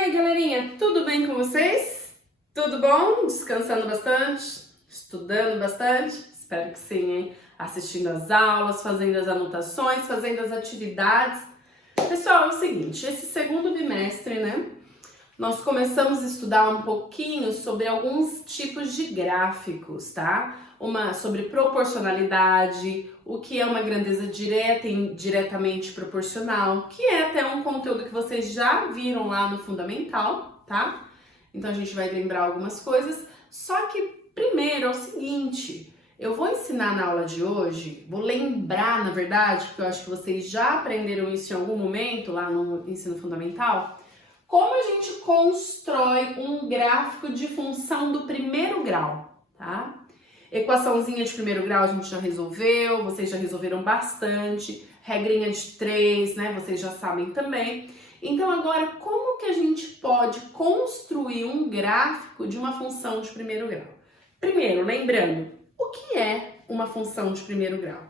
aí, galerinha, tudo bem com vocês? Tudo bom? Descansando bastante? Estudando bastante? Espero que sim, hein? Assistindo as aulas, fazendo as anotações, fazendo as atividades. Pessoal, é o seguinte, esse segundo bimestre, né? Nós começamos a estudar um pouquinho sobre alguns tipos de gráficos, tá? Sobre proporcionalidade, o que é uma grandeza direta e indiretamente proporcional, que é até um conteúdo que vocês já viram lá no Fundamental, tá? Então a gente vai lembrar algumas coisas, só que primeiro é o seguinte, eu vou ensinar na aula de hoje, vou lembrar, na verdade, porque eu acho que vocês já aprenderam isso em algum momento lá no ensino fundamental, como a gente constrói um gráfico de função do primeiro grau, tá? Equaçãozinha de primeiro grau a gente já resolveu, vocês já resolveram bastante, regrinha de 3, né? Vocês já sabem também. Então agora, como que a gente pode construir um gráfico de uma função de primeiro grau? Primeiro, lembrando, o que é uma função de primeiro grau?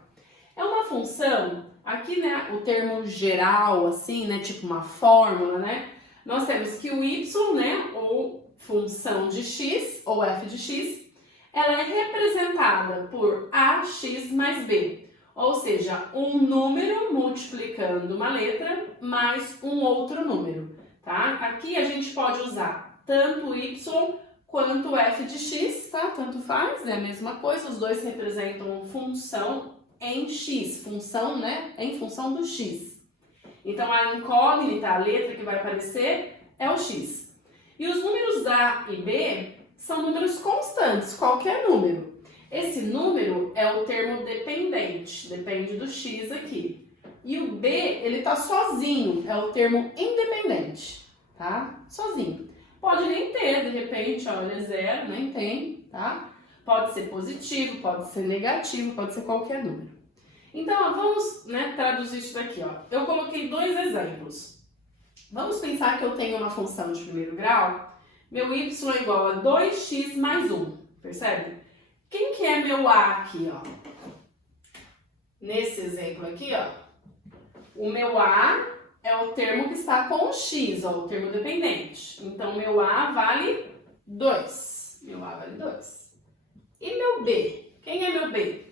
É uma função, aqui, né, o termo geral, assim, né, tipo uma fórmula, né? Nós temos que o y, né, ou função de x, ou f de x, ela é representada por ax mais b, ou seja, um número multiplicando uma letra mais um outro número, tá? Aqui a gente pode usar tanto y quanto f de x, tá? Tanto faz, é a mesma coisa, os dois representam função em x, função, né, em função do x. Então, a incógnita, a letra que vai aparecer é o x. E os números a e b são números constantes, qualquer número. Esse número é o termo dependente, depende do x aqui. E o b, ele tá sozinho, é o termo independente, tá? Sozinho. Pode nem ter, de repente, olha, zero, nem tem, tá? Pode ser positivo, pode ser negativo, pode ser qualquer número. Então, ó, vamos, né, traduzir isso daqui, ó. Eu coloquei dois exemplos. Vamos pensar que eu tenho uma função de primeiro grau. Meu y é igual a 2x mais 1, percebe? Quem que é meu a aqui, ó? Nesse exemplo aqui, ó. O meu a é o termo que está com o x, ó, o termo dependente. Então, meu a vale 2. Meu a vale 2. E meu b? Quem é meu b?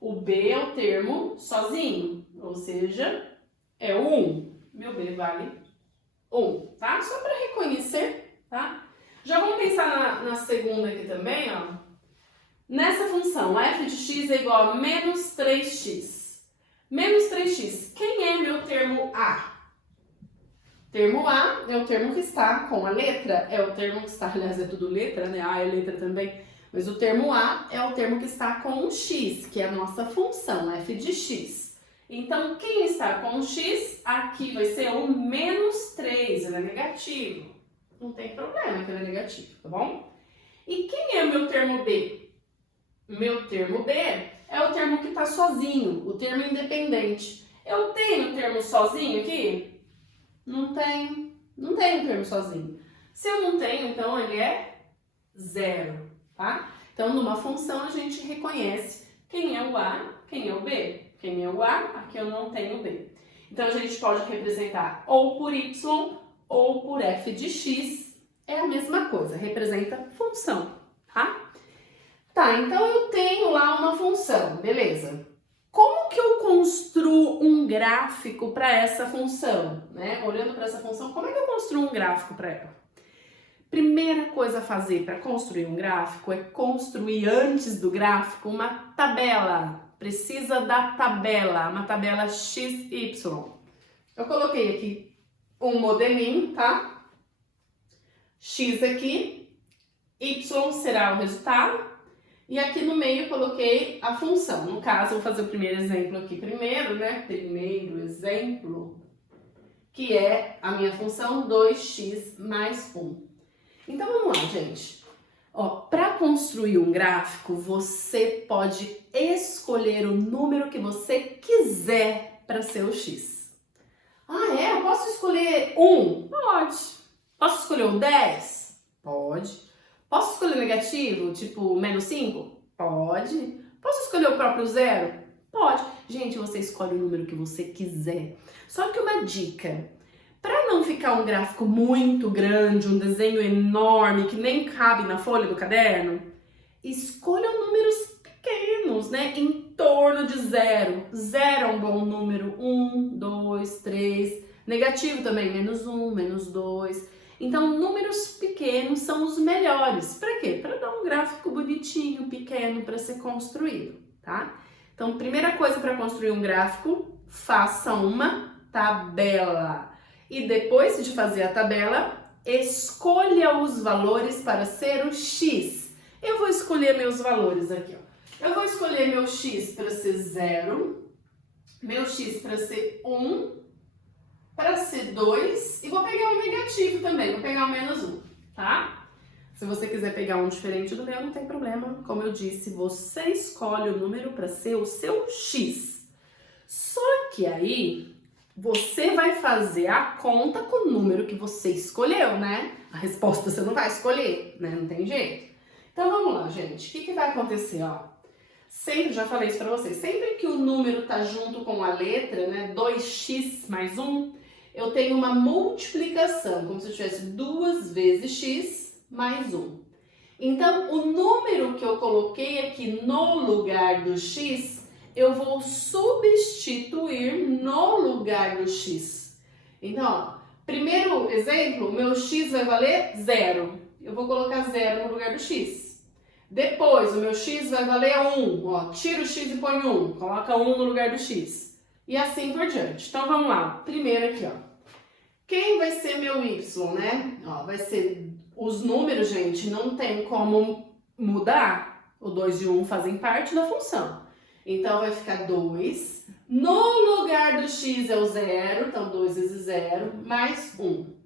O b é o termo sozinho, ou seja, é o 1. Meu b vale 1, tá? Só para reconhecer, tá? Já vamos pensar na segunda aqui também, ó. Nessa função, f de x é igual a menos 3x. Menos 3x, quem é meu termo a? Termo a é o termo que está com a letra, é o termo que está, aliás, é tudo letra, né? A é letra também. Mas o termo a é o termo que está com o x, que é a nossa função, f de x. Então, quem está com o x, aqui vai ser o menos 3, ele é negativo. Não tem problema que ele é negativo, tá bom? E quem é o meu termo b? Meu termo b é o termo que está sozinho, o termo independente. Eu tenho o termo sozinho aqui? Não tenho. Não tenho o termo sozinho. Se eu não tenho, então ele é zero. Tá? Então, numa função, a gente reconhece quem é o A, quem é o B. Quem é o A, aqui eu não tenho B. Então, a gente pode representar ou por Y ou por f de x. É a mesma coisa, representa função, tá? Tá, então eu tenho lá uma função, beleza. Como que eu construo um gráfico para essa função? Né? Olhando para essa função, como é que eu construo um gráfico para ela? Primeira coisa a fazer para construir um gráfico é construir antes do gráfico uma tabela. Precisa da tabela, uma tabela XY. Eu coloquei aqui um modelinho, tá? X aqui, Y será o resultado. E aqui no meio eu coloquei a função. No caso, eu vou fazer o primeiro exemplo aqui primeiro, né? Primeiro exemplo, que é a minha função 2x mais 1. Então, vamos lá, gente. Para construir um gráfico, você pode escolher o número que você quiser para ser o x. Ah, é? Eu posso escolher 1? Pode. Posso escolher o 10? Pode. Posso escolher negativo, tipo menos 5? Pode. Posso escolher o próprio zero? Pode. Gente, você escolhe o número que você quiser. Só que uma dica. Para não ficar um gráfico muito grande, um desenho enorme que nem cabe na folha do caderno, escolha números pequenos, né? Em torno de 0. 0 é um bom número. 1, 2, 3. Negativo também, -1, -2. Então, números pequenos são os melhores. Para quê? Para dar um gráfico bonitinho, pequeno, para ser construído, tá? Então, primeira coisa para construir um gráfico, faça uma tabela. E depois de fazer a tabela, escolha os valores para ser o X. Eu vou escolher meus valores aqui, ó. Eu vou escolher meu X para ser 0, meu X para ser 1, para ser 2 e vou pegar um negativo também, vou pegar um -1, tá? Se você quiser pegar um diferente do meu, não tem problema. Como eu disse, você escolhe o número para ser o seu X. Só que aí, você vai fazer a conta com o número que você escolheu, né? A resposta você não vai escolher, né? Não tem jeito. Então, vamos lá, gente. O que vai acontecer, ó? Sempre, já falei isso pra vocês, sempre que o número tá junto com a letra, né? 2x mais 1, eu tenho uma multiplicação, como se eu tivesse 2 vezes x mais 1. Então, o número que eu coloquei aqui no lugar do x, eu vou substituir no lugar do x. Então, ó, primeiro exemplo, o meu x vai valer 0. Eu vou colocar 0 no lugar do x. Depois, o meu x vai valer 1. Ó, tira o x e põe 1. Coloca 1 no lugar do x. E assim por diante. Então, vamos lá. Primeiro aqui, ó. Quem vai ser meu y, né? Ó, vai ser os números, gente, não tem como mudar. O 2 e o 1 fazem parte da função. Então, vai ficar 2. No lugar do x é o 0. Então, 2 vezes 0 mais 1.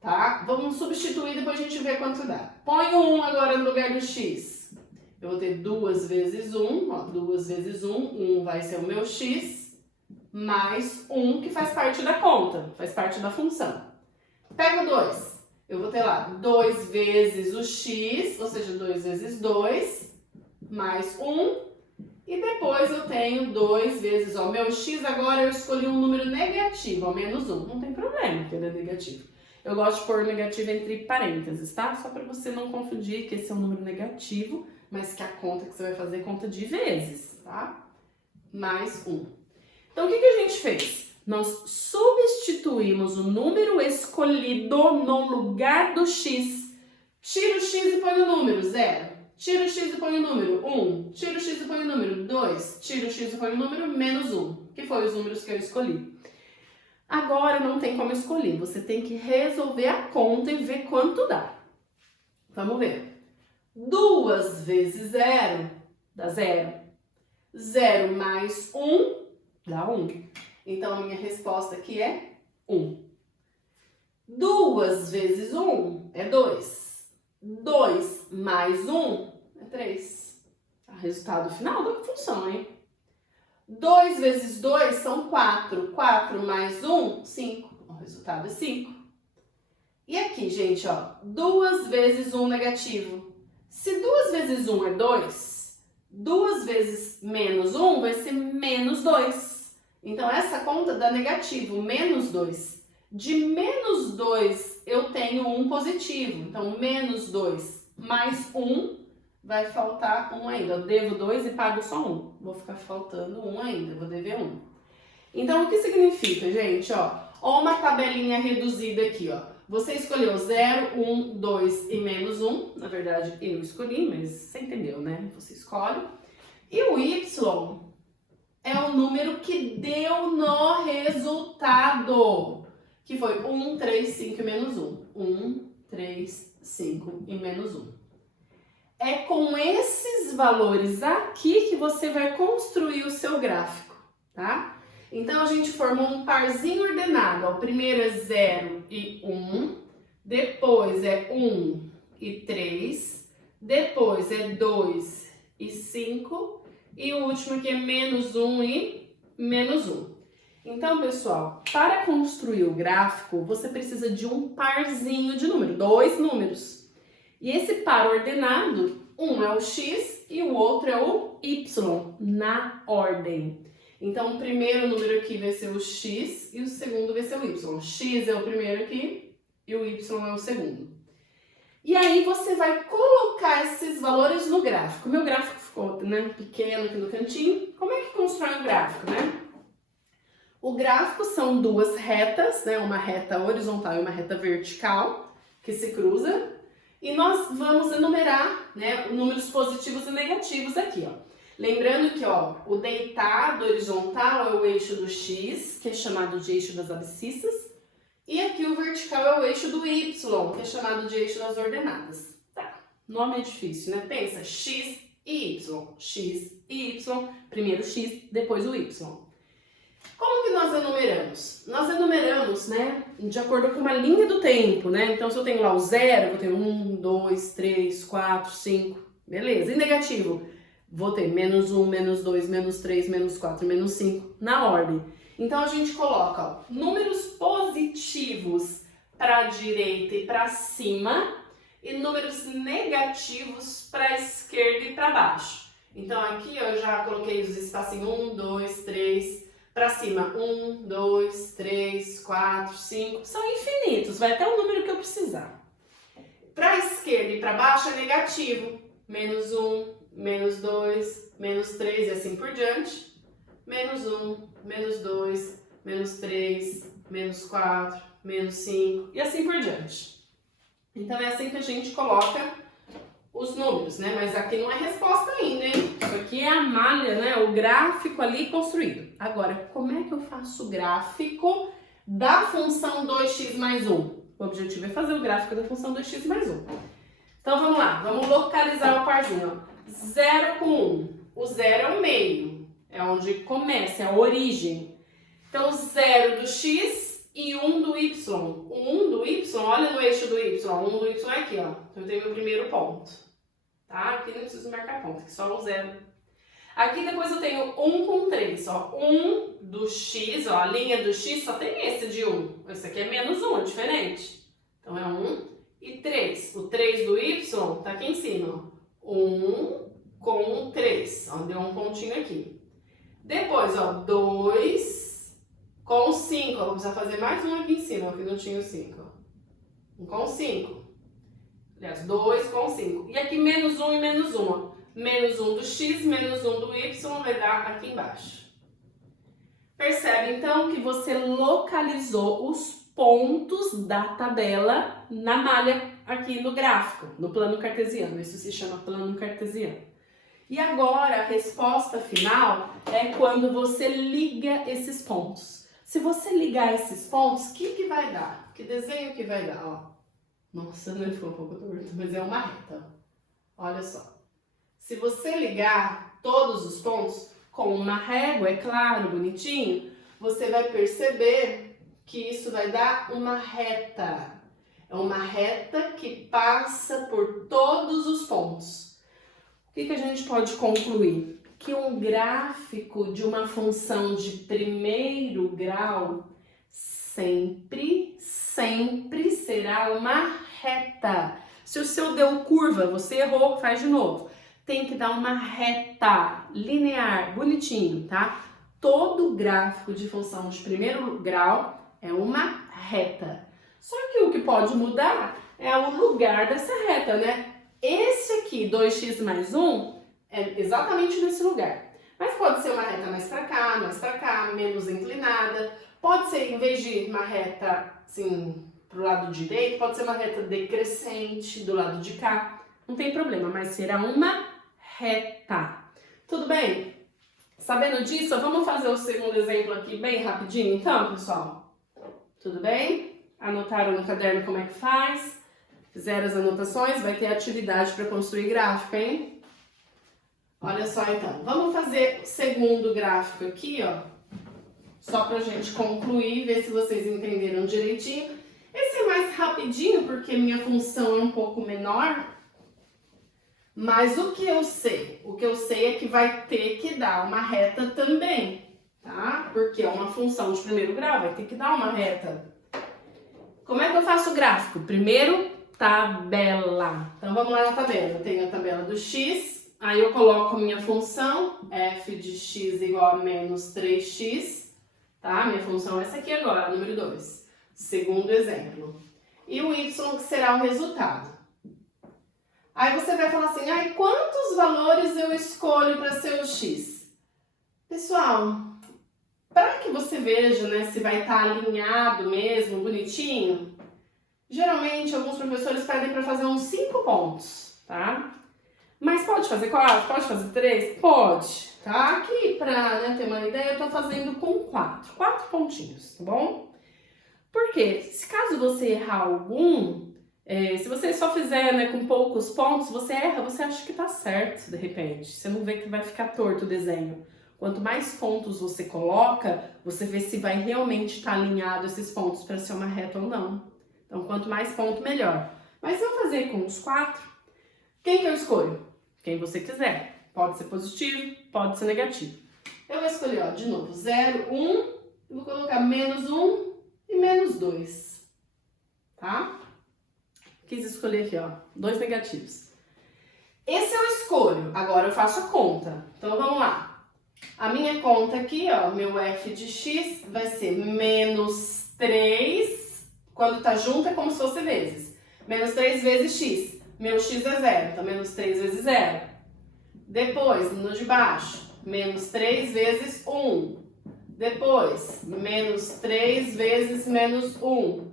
Tá? Vamos substituir, depois a gente vê quanto dá. Põe o 1 agora no lugar do x. Eu vou ter 2 vezes 1, ó, 2 vezes 1, 1 vai ser o meu x, mais 1 que faz parte da conta, faz parte da função. Pega o 2, eu vou ter lá 2 vezes o x, ou seja, 2 vezes 2, mais 1, e depois eu tenho 2 vezes, ó, meu x agora eu escolhi um número negativo, ó, -1, não tem problema que ele é negativo. Eu gosto de pôr negativo entre parênteses, tá? Só para você não confundir que esse é um número negativo, mas que a conta que você vai fazer é conta de vezes, tá? Mais 1. Então, o que a gente fez? Nós substituímos o número escolhido no lugar do x. Tira o x e põe o número 0. Tira o x e põe o número 1. Tira o x e põe o número 2. Tira o x e põe o número -1, que foi os números que eu escolhi. Agora não tem como escolher, você tem que resolver a conta e ver quanto dá. Vamos ver. 2 vezes 0 dá 0. 0 mais 1 dá 1. Então, a minha resposta aqui é 1. 2 vezes 1 é 2. 2 mais 1 é 3. O resultado final da função, hein? 2 vezes 2 são 4. 4 mais 1, 5. O resultado é 5. E aqui, gente, ó, 2 vezes 1 negativo. Se 2 vezes 1 é 2, 2 vezes -1 vai ser -2. Então, essa conta dá negativo, -2. De -2 eu tenho 1 positivo. Então, -2 mais 1 vai faltar 1 ainda. Eu devo 2 e pago só 1. Vou ficar faltando 1 ainda, vou dever 1. Então, o que significa, gente? Ó uma tabelinha reduzida aqui, ó. Você escolheu 0, 1, 2 e -1. Na verdade, eu escolhi, mas você entendeu, né? Você escolhe. E o y é o número que deu no resultado, que foi 1, 3, 5 e -1. 1, 3, 5 e -1. É com esses valores aqui que você vai construir o seu gráfico, tá? Então, a gente formou um parzinho ordenado. Ó, o primeiro é 0 e 1, depois é 1 e 3, depois é 2 e 5, e o último aqui é -1 e -1. Então, pessoal, para construir o gráfico, você precisa de um parzinho de número, 2 números. E esse par ordenado, um é o x e o outro é o y, na ordem. Então, o primeiro número aqui vai ser o x e o segundo vai ser o y. X é o primeiro aqui e o y é o segundo. E aí, você vai colocar esses valores no gráfico. Meu gráfico ficou, né, pequeno aqui no cantinho. Como é que constrói um gráfico, né? O gráfico são duas retas, né, uma reta horizontal e uma reta vertical, que se cruza. E nós vamos enumerar, né, números positivos e negativos aqui, ó. Lembrando que, ó, o deitado horizontal é o eixo do x, que é chamado de eixo das abscissas. E aqui o vertical é o eixo do y, que é chamado de eixo das ordenadas. Tá, nome é difícil, né? Pensa, x e y. X e y, primeiro x, depois o y. Como que nós enumeramos? Nós enumeramos, né, de acordo com uma linha do tempo, né? Então, se eu tenho lá o zero, eu vou ter 1, 2, 3, 4, 5, beleza. E negativo, vou ter menos 1, menos 2, menos 3, menos 4, menos 5, na ordem. Então, a gente coloca, ó, números positivos para a direita e para cima e números negativos para a esquerda e para baixo. Então, aqui eu já coloquei os espacinhos 1, 2, 3... Para cima, 1, 2, 3, 4, 5, são infinitos, vai até o número que eu precisar. Para a esquerda e para baixo é negativo, menos 1, menos 2, menos 3 e assim por diante. Menos 1, menos 2, menos 3, menos 4, menos 5 e assim por diante. Então é assim que a gente coloca os números, né? Mas aqui não é resposta ainda, hein? Isso aqui é a malha, né? O gráfico ali construído. Agora, como é que eu faço o gráfico da função 2x mais 1? O objetivo é fazer o gráfico da função 2x mais 1. Então, vamos lá. Vamos localizar o parzinho, ó. 0 com 1. O 0 é o meio. É onde começa, é a origem. Então, 0 do x e 1 do y. O 1 do y, olha no eixo do y. O 1 do y é aqui, ó. Então, eu tenho meu primeiro ponto. Tá? Aqui não preciso marcar ponto, aqui só o 0. Aqui depois eu tenho 1 com 3, ó. 1 do x, ó, a linha do x só tem esse de 1. Esse aqui é menos 1, é diferente. Então é 1 e 3. O 3 do y tá aqui em cima, ó. 1 com 3, ó, deu um pontinho aqui. Depois, ó, 2 com 5, ó, vou precisar fazer mais um aqui em cima, ó, que não tinha o 5, ó. 1 com 5. Aliás, 2 com 5. E aqui menos 1 e menos 1. Ó. Menos 1 do x, menos 1 do y vai dar aqui embaixo. Percebe, então, que você localizou os pontos da tabela na malha aqui no gráfico, no plano cartesiano. Isso se chama plano cartesiano. E agora, a resposta final é quando você liga esses pontos. Se você ligar esses pontos, o que vai dar? Que desenho que vai dar, ó? Nossa, não ficou um pouco torto, mas é uma reta. Olha só. Se você ligar todos os pontos com uma régua, é claro, bonitinho, você vai perceber que isso vai dar uma reta. É uma reta que passa por todos os pontos. O que a gente pode concluir? Que um gráfico de uma função de primeiro grau sempre será uma reta. Se o seu deu curva, você errou, faz de novo. Tem que dar uma reta, linear, bonitinho, tá? Todo gráfico de função de primeiro grau é uma reta. Só que o que pode mudar é o lugar dessa reta, né? Esse aqui, 2x mais 1, é exatamente nesse lugar. Mas pode ser uma reta mais pra cá, menos inclinada. Pode ser, em vez de uma reta, assim, pro lado direito, pode ser uma reta decrescente do lado de cá. Não tem problema, mas será uma reta. Tudo bem? Sabendo disso, vamos fazer o segundo exemplo aqui bem rapidinho, então, pessoal? Tudo bem? Anotaram no caderno como é que faz? Fizeram as anotações? Vai ter atividade para construir gráfico, hein? Olha só, então. Vamos fazer o segundo gráfico aqui, ó. Só pra gente concluir, ver se vocês entenderam direitinho. Esse é mais rapidinho, porque minha função é um pouco menor. Mas o que eu sei? O que eu sei é que vai ter que dar uma reta também, tá? Porque é uma função de primeiro grau, vai ter que dar uma reta. Como é que eu faço o gráfico? Primeiro, tabela. Então, vamos lá na tabela. Eu tenho a tabela do x Aí eu coloco a minha função, f de x igual a menos 3x, tá? Minha função é essa aqui agora, número 2. Segundo exemplo. E o y que será o resultado. Aí você vai falar assim, ai, quantos valores eu escolho para ser o x? Pessoal, para que você veja, né, se vai estar alinhado mesmo, bonitinho, geralmente alguns professores pedem para fazer uns 5 pontos, tá? Mas pode fazer 4? Pode fazer 3? Pode, tá? Aqui, para, né, ter uma ideia, eu tô fazendo com 4. 4 pontinhos, tá bom? Porque, se caso você errar algum, se você só fizer, né, com poucos pontos, você erra, você acha que tá certo, de repente. Você não vê que vai ficar torto o desenho. Quanto mais pontos você coloca, você vê se vai realmente estar alinhado esses pontos para ser uma reta ou não. Então, quanto mais ponto, melhor. Mas se eu fazer com os 4, quem que eu escolho? Quem você quiser. Pode ser positivo, pode ser negativo. Eu vou escolher, ó, de novo, 0, 1, vou colocar menos 1 e menos 2, tá? Quis escolher aqui, ó, 2 negativos. Esse eu escolho, agora eu faço a conta. Então, vamos lá. A minha conta aqui, ó, meu f de x vai ser menos 3, quando tá junto é como se fosse vezes. Menos 3 vezes x. Meu x é 0, então menos 3 vezes 0. Depois, no de baixo, menos 3 vezes 1. Depois, menos 3 vezes menos 1.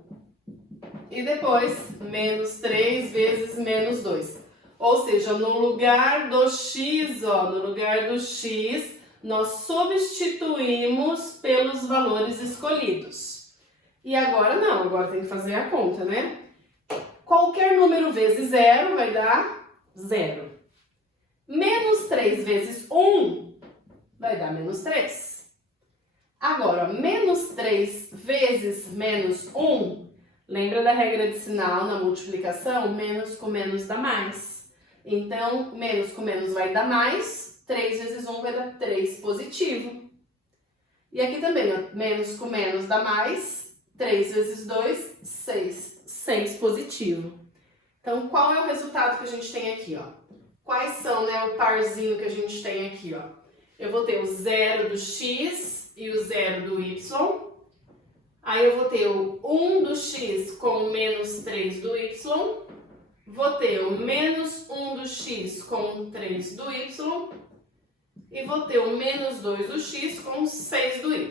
E depois, menos 3 vezes menos 2. Ou seja, no lugar do x, ó, no lugar do x, nós substituímos pelos valores escolhidos. E agora não, agora tem que fazer a conta, né? Qualquer número vezes 0 vai dar 0. Menos 3 vezes 1 vai dar menos 3. Agora, menos 3 vezes menos 1, lembra da regra de sinal na multiplicação? Menos com menos dá mais. Então, menos com menos vai dar mais, 3 vezes 1 vai dar 3 positivo. E aqui também, ó, menos com menos dá mais, 3 vezes 2, 6. 6 positivo. Então, qual é o resultado que a gente tem aqui, ó? Quais são, né, o parzinho que a gente tem aqui, ó? Eu vou ter o 0 do x e o 0 do y. Aí eu vou ter o 1 do x com o menos 3 do y. Vou ter o menos 1 do x com 3 do y. E vou ter o menos 2 do x com 6 do y.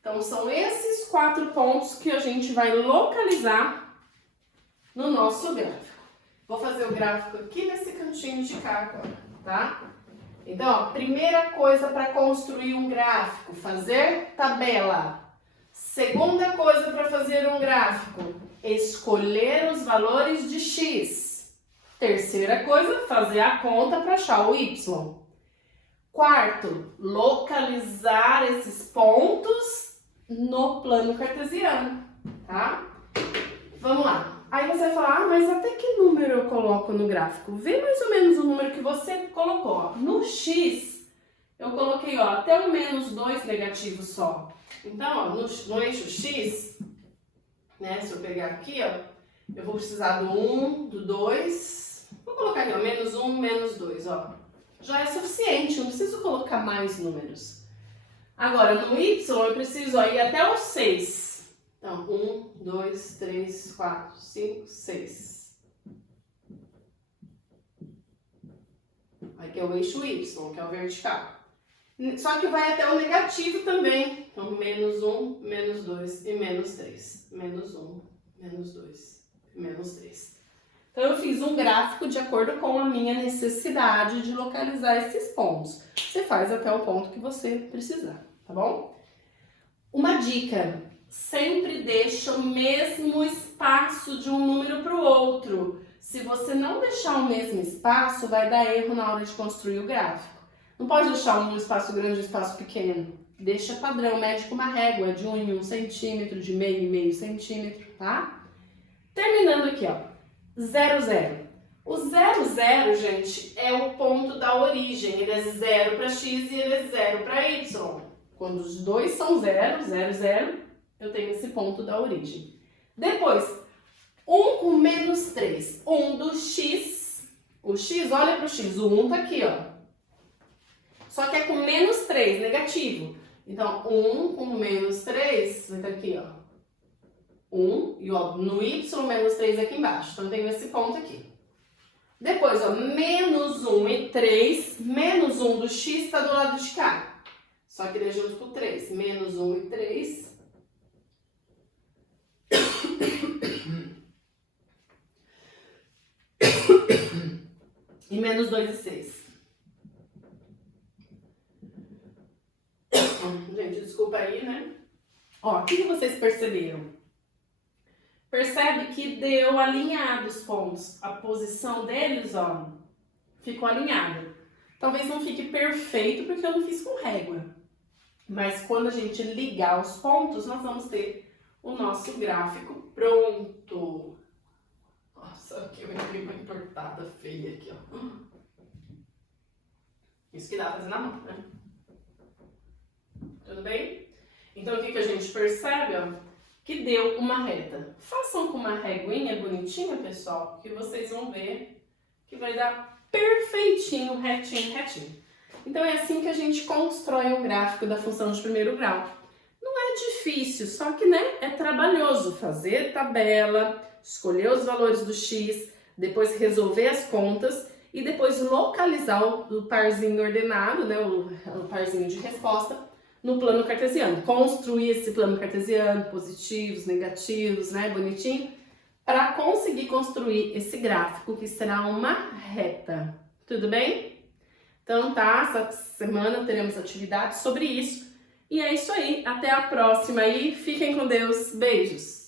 Então, são esses 4 pontos que a gente vai localizar no nosso gráfico. Vou fazer o gráfico aqui nesse cantinho de cá agora, tá? Então, ó, primeira coisa para construir um gráfico, fazer tabela. Segunda coisa para fazer um gráfico, escolher os valores de x. Terceira coisa, fazer a conta para achar o y. Quarto, localizar esses pontos no plano cartesiano, tá? Vamos lá. Aí você vai falar, mas até que número eu coloco no gráfico? Vê mais ou menos o número que você colocou. Ó. No x, eu coloquei, ó, até o menos 2 negativo só. Então, ó, no eixo x, né, se eu pegar aqui, ó, eu vou precisar do 1, do 2, vou colocar aqui, ó, menos 1, menos 2, ó. Já é suficiente, não preciso colocar mais números. Agora, no y, eu preciso ó, ir até o 6. Então, 1, 2, 3, 4, 5, 6. Aqui é o eixo y, que é o vertical. Só que vai até o negativo também. Então, menos 1, menos 2 e menos 3. Menos 1, menos 2 e menos 3. Então, eu fiz um gráfico de acordo com a minha necessidade de localizar esses pontos. Você faz até o ponto que você precisar, tá bom? Uma dica, sempre deixa o mesmo espaço de um número para o outro. Se você não deixar o mesmo espaço, vai dar erro na hora de construir o gráfico. Não pode deixar um espaço grande e um espaço pequeno. Deixa padrão, mede com uma régua de 1 em 1 centímetro, de meio em meio centímetro, tá? Terminando aqui, ó. 0, 0. O 0, 0, gente, é o ponto da origem. Ele é 0 para x e ele é 0 para y. Quando os dois são 0, 0, 0, eu tenho esse ponto da origem. Depois, 1 com menos 3. 1 do x O x, olha para o x, o 1 tá aqui, ó. Só que é com menos 3, negativo. Então, 1 com menos 3 vai estar aqui, ó. 1, e ó, no y, menos 3 aqui embaixo. Então, eu tenho esse ponto aqui. Depois, ó, menos 1 e 3, menos 1 do x está do lado de cá. Só que daí junto com o 3. Menos 1 e 3. E menos 2 e 6. Gente, desculpa aí, né? Ó, o que vocês perceberam? Percebe que deu alinhado os pontos. A posição deles, ó, ficou alinhada. Talvez não fique perfeito porque eu não fiz com régua. Mas quando a gente ligar os pontos, nós vamos ter o nosso gráfico pronto. Nossa, aqui eu entrei uma entortada feia aqui, ó. Isso que dá pra fazer na mão, né? Tudo bem? Então, o que a gente percebe, ó? Que deu uma reta. Façam com uma reguinha bonitinha, pessoal, que vocês vão ver que vai dar perfeitinho, retinho, retinho. Então, é assim que a gente constrói um gráfico da função de primeiro grau. Não é difícil, só que, né, é trabalhoso fazer tabela, escolher os valores do x, depois resolver as contas e depois localizar o parzinho ordenado, né, o parzinho de resposta, no plano cartesiano. Construir esse plano cartesiano, positivos, negativos, né, bonitinho, para conseguir construir esse gráfico que será uma reta. Tudo bem? Então tá, essa semana teremos atividades sobre isso. E é isso aí, até a próxima e fiquem com Deus. Beijos!